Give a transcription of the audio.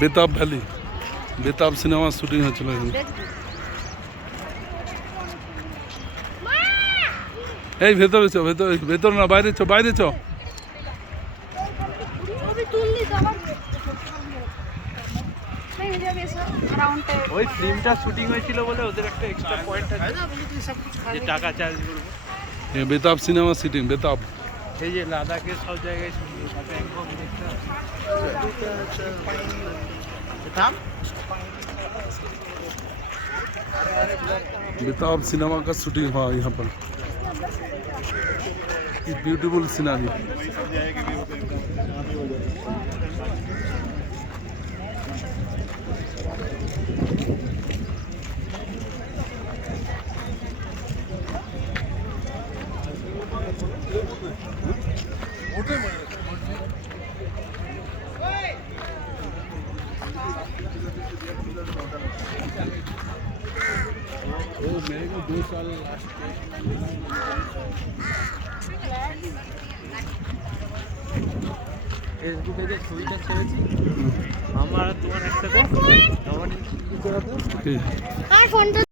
Betaab valley, Betaab সিনেমার shooting হচ্ছিল এখানে। এই ভেতরে চ, ভেতরে, ভেতর না, বাইরে চ, বাইরে চ। ওই ফিল্মটা শুটিং হয়েছিল বলে ওদের একটা এক্সট্রা পয়েন্ট আছে যে টাকা চার্জ করবো। ये बेताब सिनेमा सिटिंग बेताब। এই যে লাদাখের সব জায়গায় ব্যাংকক দেখতে बेताब सिनेमा का शूटिंग हुआ यहाँ पर। Beautiful scenery. वो मेरे को 2 साल लास्ट ফেসবুকে যে ছবিটা ছেড়েছি আমার তোমার একসাথে আমার আর ফোনটা